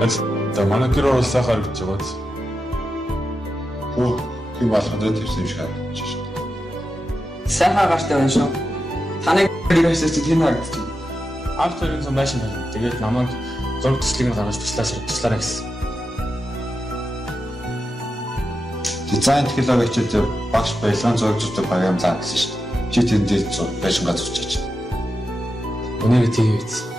За манай гэр орол сайхан харагдаж байгааз. Хөө тийм болгонд тавьсан юм шиг харагдаж шүү. Сайхан гаштай байна шүү. Таныг ирээсээ чи тийм харагдаж байна. Авт хоёрын сум байшин байна. Тэгээд намайг зураг төслийг нь гаргаж туслаарай гэсэн. Дизайн технологичд багш байлгаан зураг зурдаг програм заа гэсэн шүү. Чи тэн дээр байшин газар зурчаач. Өнөөдөр тийм биз.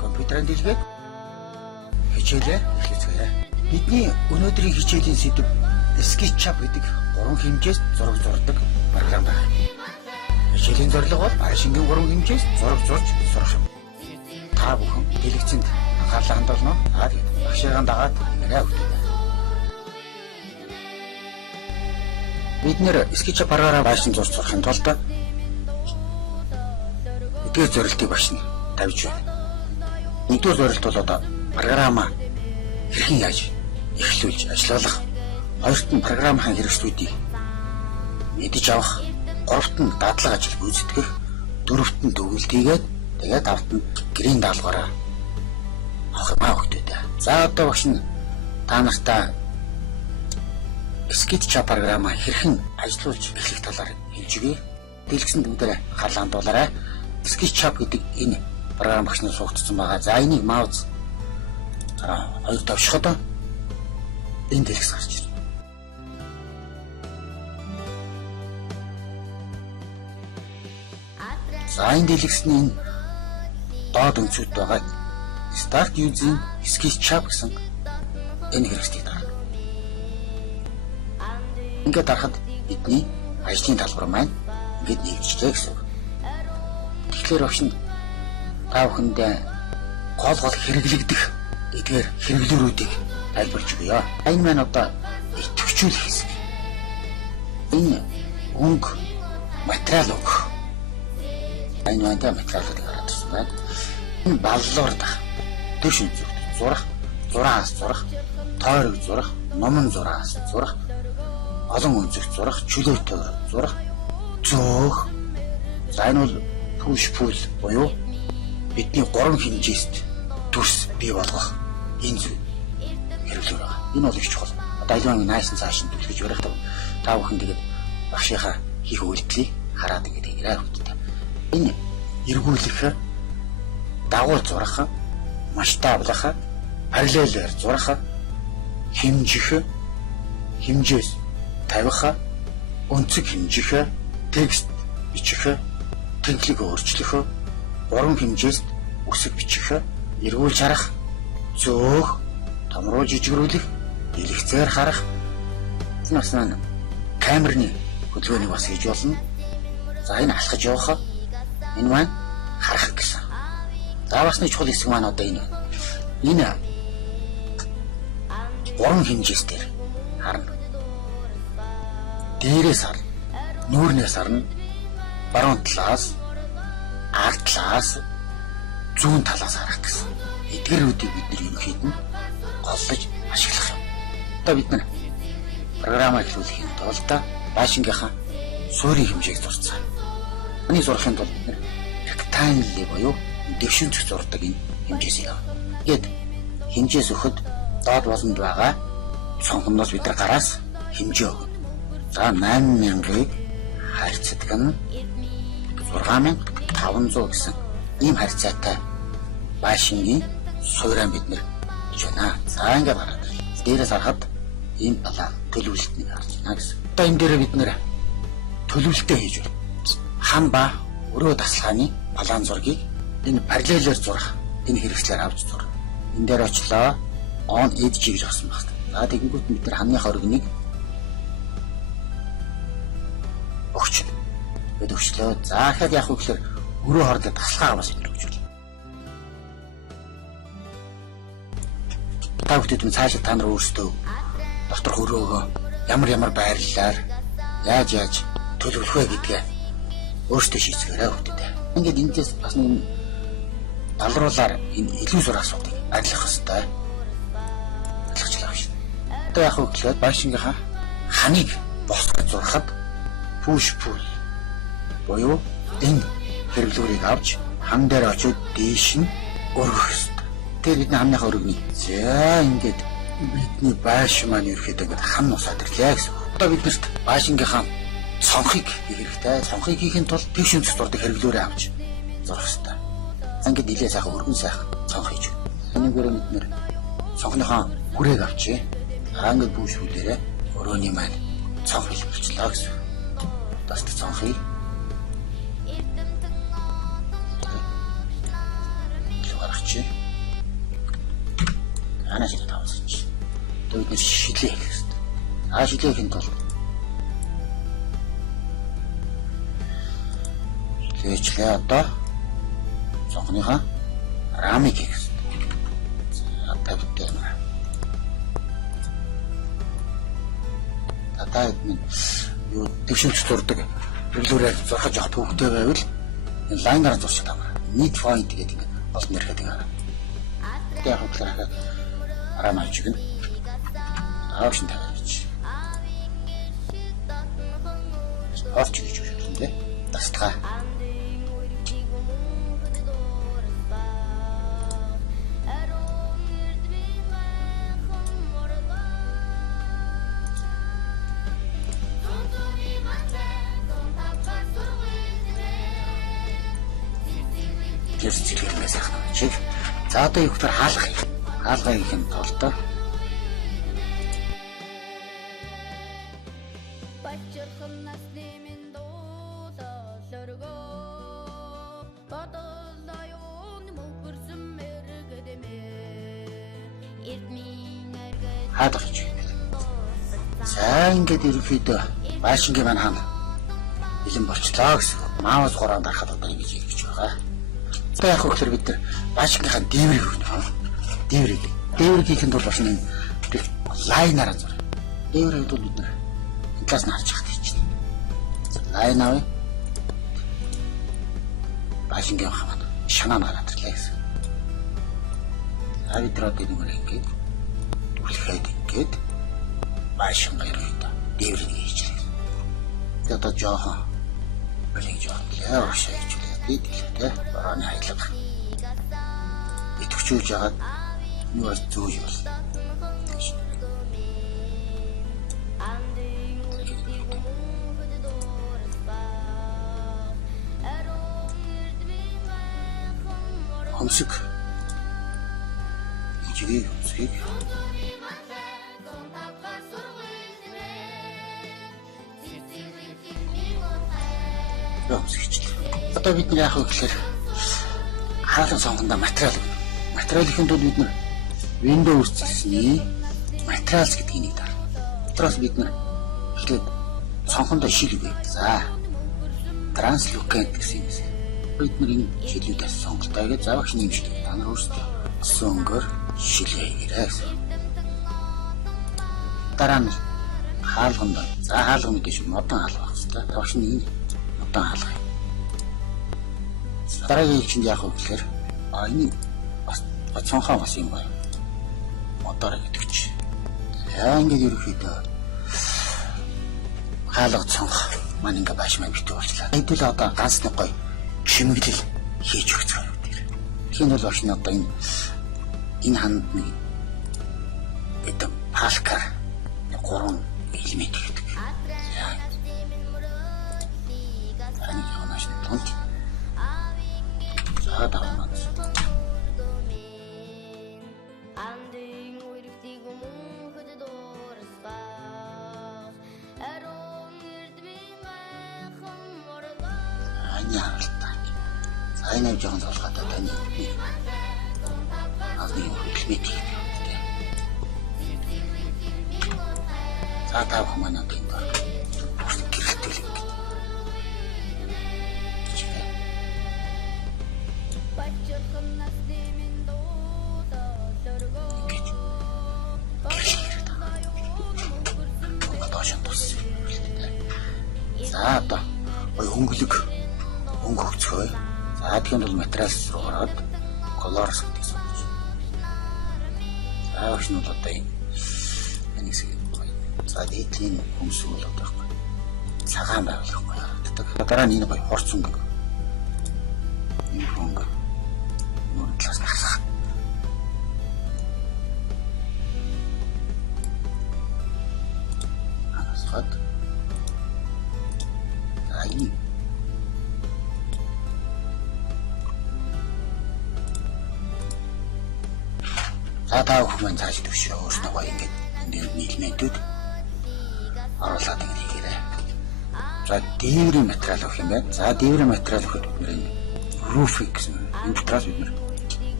Компьютерын дэлгээд хичээлээ эхлэцгээе. Бидний өнөөдрийн хичээлийн сэдэв SketchUp гэдэг 3 хэмжээс зураг зурдаг програм байна. Хичээлийн зорилго бол байшингийн 3 хэмжээс зураг зурж сурах юм. Та бүхэн дэлгэцэнд анхаарлаа хандуулна. Багшийн дагаад нэрээ өгдөг. Бид нэр SketchUp програмаар байшин зурж сурахын тулд эдгээр зорилтыг багш нь тавьж байна. Нэгдүгээр зорилт бол одоо програмаа хэрхэн яаж эхлүүлж ажиллах, хоёрт нь програмын хэрэгслүүдийг мэдэж авах, гуравт нь дадлага ажил гүйцэтгэх, дөрөвт нь төгөлд хийгээд тэгээд тавт нь гэрийн даалгавраа авах юм хөгтөөд. За одоо багш нь та нартай SketchUp програмаа хэрхэн ажиллуулж эхлэх талаар хэлж өгье. Дэлгэцэнд бүгдээ анхаарлаа хандуулаарай. SketchUp гэдэг энэ програм багш нар суугдсан байгаа. За энийг маус хоёр тавьшихад энэ дэлгэц гарч ирнэ. За энэ дэлгэцний энэ доод өнцөд байгаа Start using SketchUp гэсэн энэ хэрэгслийг дарна. Ингээд дарахад бидний ажлын талбар маань ингээд нэгжлээ гэсэн. Тэгэхээр багш нь та бүхэндээ гол хэрэглэгдэх эдгээр хэрэглүүрүүдийг тайлбарлаж өгье. Энэ маань одоо идэвхжүүлэх хэсэг. Энэ өнгө материал өгөх. Энэ маань материалыг гаргасан байна. Энэ баллуур дах. Дэвш үзэх, зурах, зураас зурах, тойрог зурах, номон зураас зурах, олон өнцөг зурах, чөлөөтэй зурах, зөөх. За энэ бол push-pull буюу бидний 3 хэмжээст төрс бий болгох энэ зүйл хэрэглүүр байгаа. Энэ бол их чухал. Одоо альван найсан цаашин түлхэж барих та бүхэн тэгээд багшийнхаа хийх үйлдэлийг хараад ингээд ирээ хөвдөө. Энэ эргүүлэх, дагуул зурах, масштаблах, параллелээр зурах, хэмжих, хэмжээс тавих, өнцөг хэмжих, текст бичих, тэнхлийг өөрчлөх, 3 хэмжээст үсэг бичих, эргүүлж харах, зөөх, том руу жижигрүүлэх, дэлгэцээр харах. Бас камерны хөдөлгөөнийг бас хийж болно. За энэ алхаж явах, энэ маань харах гэсэн. За бас нэг чухал хэсэг маань одоо энэ байна. Энэ 3 хэмжээс дээр харна. Дээрээс харна, нүүрнээс харна, баруун талаас, ард талаас, зүүн талаас харах гэсэн. Эдгээрүүдийг бид нэр ерөнхийд нь голлож ашиглах юм. Одоо бид нар програмаа эхлүүлэхийн тулд байшингийнхаа суурийн хэмжээг зурцгаая. Энийг зурхын тулд бид нар rectangle буюу дэвшинч зурдаг энэ хэмжээс яа. Тэгэд хэмжээс өгөхөд доод болонд байгаа цонхомноос бид нар гараас хэмжээ өгнө. За 8000-ыг харьцдаг нь 6500 гэсэн ийм харьцаатай байшингийн суурийг бид нэр хийж байна. За ингээд хараад. Дээрээс харахад ийм балан төлөвлөлтнийг харж байна гэсэн. Одоо энэ дээр бид нэр төлөвлөлтөө хийж байна. Хан ба өрөө тасалгааны балан зургийг энэ параллелээр зурах энэ хэрэгслээр авч зур. Энэ дээр очлоо on edge гэж авсан байна. За тэгэнгүүт бид нар хамных оргиныг өгч. Бид өгчлөө. За дахиад яах вэ гэхээр өрөө хорлоо таслахаа бас бид өгч. Та бүхэнд минь цаашаа та нар өөрсдөө доторх өрөөгөө ямар байрлалаар яаж төлөвлөх вэ гэдгээ өөрсдөө шийдсгээрэй хүүхдээ. Ингээд эндээс бас нэг далруулаар энэ илүү сур асуудыг арилгах хэрэгтэй. Арилгачлаа шүү. Одоо яах вэ гэхээр Байшингийнхаа ханыг босгож зурхад push pull боёо энэ хэрэглүүрийг авч хан дээр очиж дээш нь өргөх хэрэгтэй. Тэр бидний хамных өргөний. За ингээд бидний Байшин маань ерөөхдөө ингээд хан усаад ирлээ гэсэн. Одоо биднэрт Байшингийнхаа цонхыг хийх хэрэгтэй. Цонхыг хийхин тулд тэгш өнцөс дурдаг хэрэглүүрээ авч зурх хэрэгтэй. Ингээд нилээ сайхан өргөн сайхан цонх хийж. Энэгээр бид нэр цонхныхаа хүрээг авчи. Ингээд бүш хүлээрээ өрөөний маань цонх хэлбэрчлээ гэсэн. Даст цонхыг лугарч. Анаа шиг тавсаж. Бид нэр шилээ хийх хэрэгтэй. Шилээ хийх тулд шилээчлээ одоо цонхныхаа рамыг хийх хэрэгтэй. За тавьдаг юм. Татаад минь юу тэгшүүлж зурдаг хэрэглүүрээр зурхаж явах төвхтэй байвал лайнаар зурчих таа. Need point гэдэг ингээд олон нэрхэд байгаа. Яг хөглөх рам авч гин. Аавшин тавьж. Авч гэж юм дээ. Тастгаа. Тэрс зэрэгнээс ахна чиг. За одоо юу гэхээр хаалгах юм. Хаалгах юм тулд хаалгах гэж байна. За ингээд ерөөхдөө Байшингийн маань хаана бэлэн болчлоо гэсэн. Маавс гурав дарахад одоо ингэж хийж байгаа. Одоо яг хөөхлөр бид нар Байшингийнхаа дээврийг өгнө. Дээврийг хийхэд бол бас нэг лайнаар зур. Дээврийг бол бид нар класс нь харж хат хийж байна. Лайн авъя. Байшингийн хамаа шанаа нараад ирлээ гэсэн. А бид рүү дээврийг ингээд түлхээд ингээд Байшин гэрээ дээврийг хийж ирээ. Одоо жоохон бэлэг жоохон лээ шийдэж бид хэлээ барааны хаялга итгэвчүүлж яагаад юу аз зөө юм бол хомсог ижиг хомсгийг одоо бид нар яах вэ гэхээр хаалга сонгондоо материал ихэнд бол бид нар Windows зэсний Materials гэдгийг нэг даа. Тэрээс бид нар эхлээд цонхондоо шилвэ. За Translucent гэсэн юм. Бид нар энэ шилүүдээс сонголтоо гэж завагч нэмждэг. Та нар өөрсдөө өнгөөр шилээгээрэй. Дараа нь хаалганд. За хаалга мэдээж модон хаалга байх хэрэгтэй. Завагч нэг модон хаалга. Дараагийн чинь яах вэ гэхээр энэ бас цонхоо бас юм байна. Модоор гэдэг чи. За ингээд ерөөхдөө хаалга цонх маань ингээд Байшин маань битүү болчлаа. Хэдүүл одоо ганц нэг гоё чимэглэл хийж өгч байгаа юм дээр. Тийм бол багш нь одоо энэ ханд нэг гэдэг палкар 3 элемент гэдэг. Ани яанаш тонт. За даваа. Энэ жоохон золгоод таны авны хэлмэт За та бүхэн манай одоо энэ гэрэлтэй л ингэ. За одоо өнгөлөг өнгө хөгцгөө. За тэгвэл бол материалс руу ороод колорс гэдэг сонж. За өгч нь бол одоо энэ хэсэг. За дээдлийн хүмсүүл бол одоо байхгүй. Цагаан байгуулахгүй харагддаг. Дараа нь энэ гоё хорц өнгө. Энэ өнгө. Мөн талаас нь хасах. Хасахад. Ай. За та бүхэн цааш төвшөө өөрснөө гоё ингэж энэ нийлмэнтүүд оруулаад ингэ хийгээрэй. За дээврийн материал авах юм байна. За дээврийн материал авахд бид нэр roof гэсэн энэ дотроо бид нэр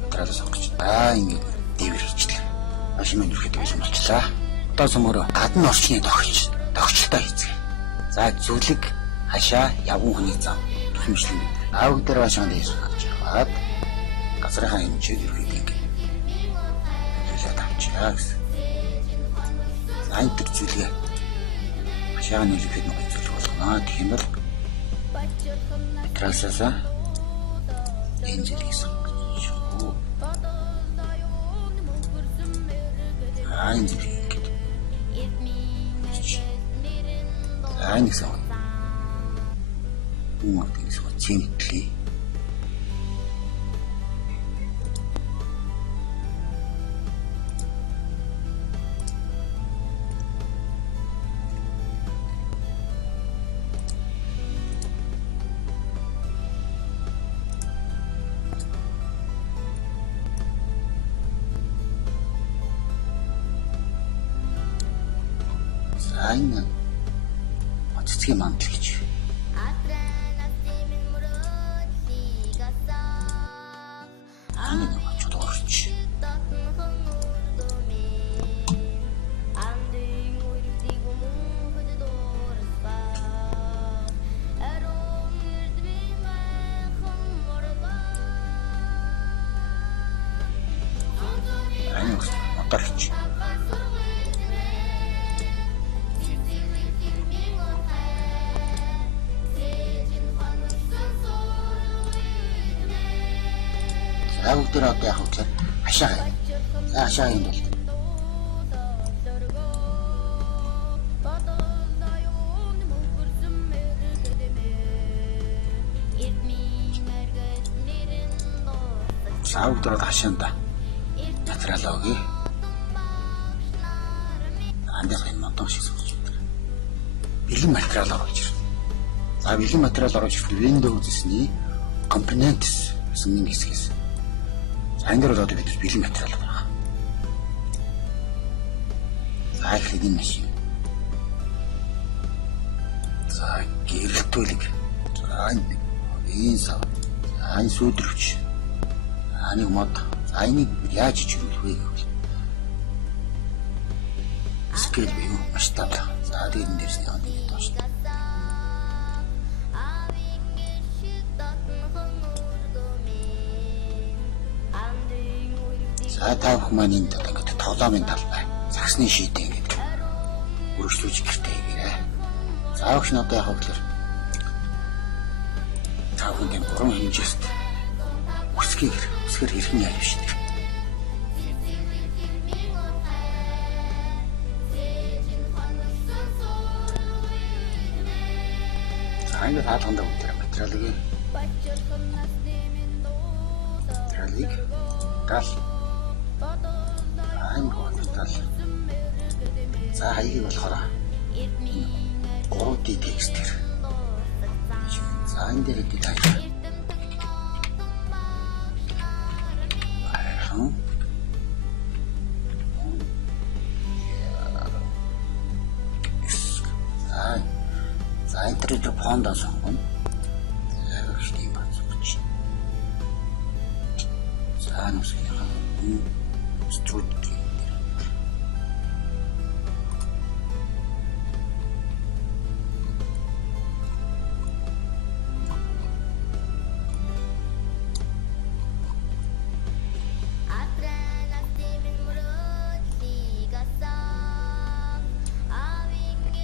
материал сонгож. Ингэ дээвэр хийчихлээ. Машин мөн үргэлж юм болчихлаа. Одоо сумөрөө гадны орчны тогтчлоо хийцгээе. За зүлэг хашаа явган хүний зам төсмөчлэн аав дээр башаанд хийж аваад газрынхаа хэмжээг үргэлж ингэ зүйлээд авчаа гэсэн. За энэ төр зүйлээ хашааны нөлөөд нэг зүйл болгоно. Тэгэх юм бол материалсаа энэ зүйлийг сонгож. Энэ зүйл ингэ. Энэ гэсэн Бумаг гэсэн цэнгэлээ. Энэ цэцгийн мандал гэж. Моторч. Авиг дээр одоо яг хөтлөө хашаа. За хашаа юм бол. Авиг дээр хашаанда материал өгье. Андаа энэ модон шиг сууж байна. Бэлэн материал оруулж ирнэ. За бэлэн материал оруулж ирвэл Windows-ны components гэсэн нэг хэсгээс. За энэ дээр одоо бид бэлэн материал байна. За ихлэг энэ машин. За гэрэлтүүлэг. За энэ сав. За энэ сүйдрвч. За нэг мод. За энийг яаж чирүүлэх вэ гэвэл скейл буюу масштаб. За тэгээд энэ дээрс нэг хоног тоош. За та бүхэн маань энэ ингээд тоглоомын талбай цагсны шийдэ ингээд өргөжлүүлж гэртээ хийгээрэй. За өгч нь одоо яах вэ гэхээр та бүхэн гурван хэмжээст үсгээр хэрхэн яах вэ? Англи хаалганд өгдөг материалыг гал гал за хаягийг болохоор 3D текстээр за энэ дээр хэд таа за интернет фонд сонгоно. Шний бацууч. За нүсгийнхаа структур.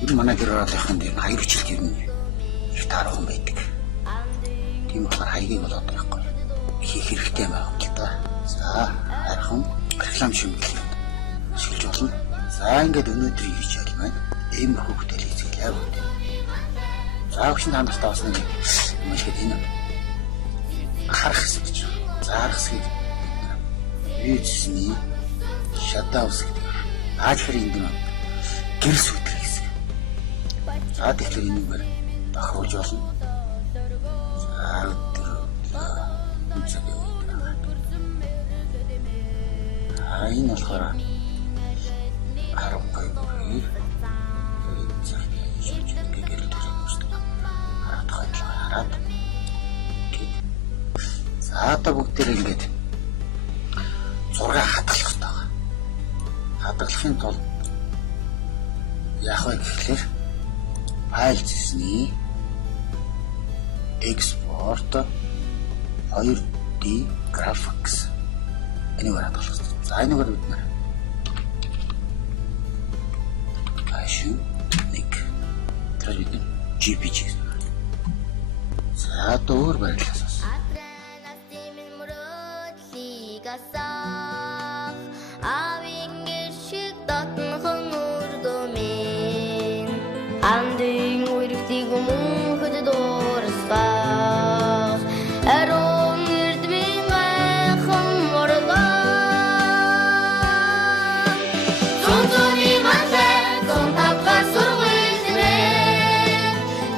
Ер нь манай гэр оролцохын дээр хаяг хүчилт ер нь их таархан байдаг. Тийм болохоор хаягийг бол одоо яахгүй хийх хэрэгтэй байгаа юм л да. За харин реклам шимтгэл ашиглаж болно. За ингээд өнөөдөр хийж ял маань ийм хөвгтэй хийцгэлээ. За өгшин хандалтаа бас нэг юм шиг энэ харах гэсэн гэж. За харах хэсгийг үйцсний шатаа үсгдэг. Аажхэр энэ юм гэрс үтрэх хэсэг. За тэгэхээр энэгээр бахруулж болно. За өдөр үнцэг явуулдаг. Энэ болохоор 12 бүрээр цаг хийж гэрэл төрөж үздэг. Хараад за одоо бүгдээр ингэж 6 хадгалах таа. Хадгалахын тулд яах вэ гэхлээр файл зэсний export 2D graphics энэгээр хадгалах. За энэгээр бид нэр ашиг нэг тэрэг JPG. За өөр байрлалаас Андын үргэлтийг мөнхөд дуурсах Арон эрдмийн гайхан моргон Цонцоны мантай цонтапгар сургуулирэн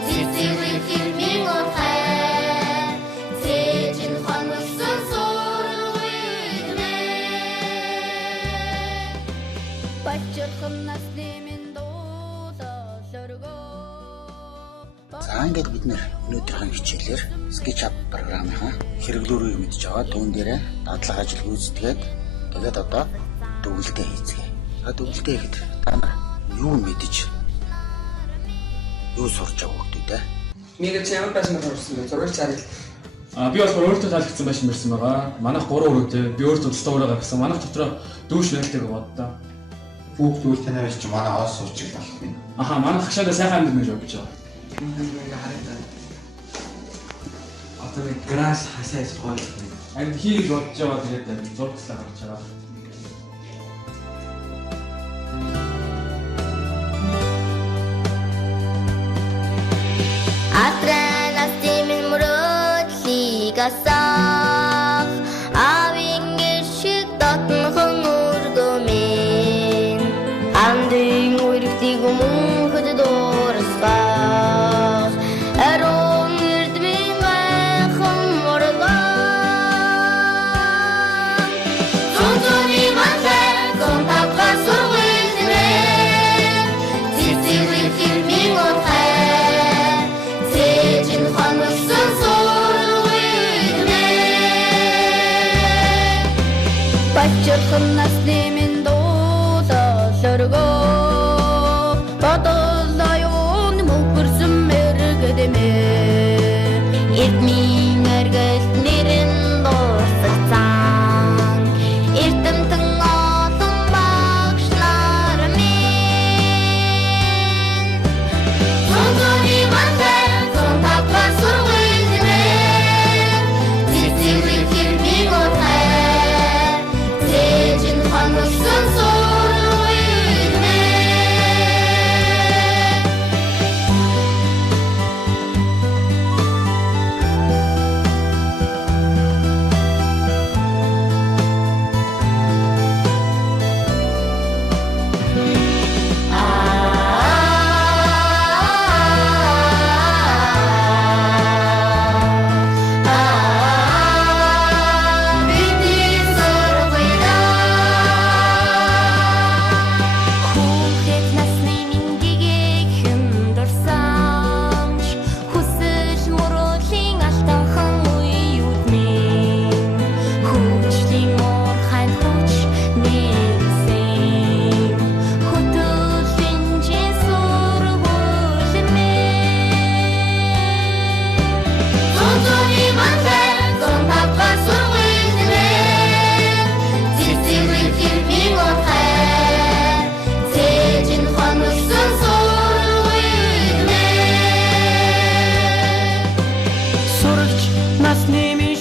Цэцэглэх хэрмийн отхай Цэжин хоногсон сургуулирэн Бачирхан насны за ингээд бид нэр өнөөдрийн хичээлээр SketchUp програмынхаа хэрэглүүрийг мэдж аваад түүн дээрээ дадлага ажил гүйцэтгээд тэгээд одоо дүгнэлтээ хийцгээе. За дүгнэлтээ хийхэд та нар юу мэдэж юу сурч байгаа хүмүүс дээ? Мигэ чи ямар байсан бэ? Зурагч харъя. Би бас өөртөө таалагдсан байшин барьсан байгаа. Манайх 3 өрөөтэй. Би өөртөө тусдаа өрөө гаргасан. Манайх дотроо дүүш нээлттэйг боддоо. Бүгд танаас чи манай хоос сурч их болох юм. Аха, манайх хашаада сайхан амьд гэж бодож байгаа. Одоо нэг граш хасааж гоё. Амьд хийж бодож байгаа тэгээд зурглалаа гарч байгаа. Атрана стимин мөрөдлийг асах Авин гэршиг дотн хон үргөмэн Андын үргэлтийг мөнхөд дуурсах Арон эрдмийн гайхан моргон Цонцоны мантай цонтапгар сургуулирэн Цэцэглэх хэрмийн отхай Цэжин хоногсон сургуулирэн Бачирхан насны минь дуулалэргөө Бодол аюун мөхөрсөн мэргэдэмэ Эрдмийн эргэлт нэрэн дуусалцан Эрдэмтэн олон багшлар минь Цонцоны мантай цонтапгар сургуулирэн Цэцэглэх хэрмийн отхай Цэжин хоногсон сурагч насны минь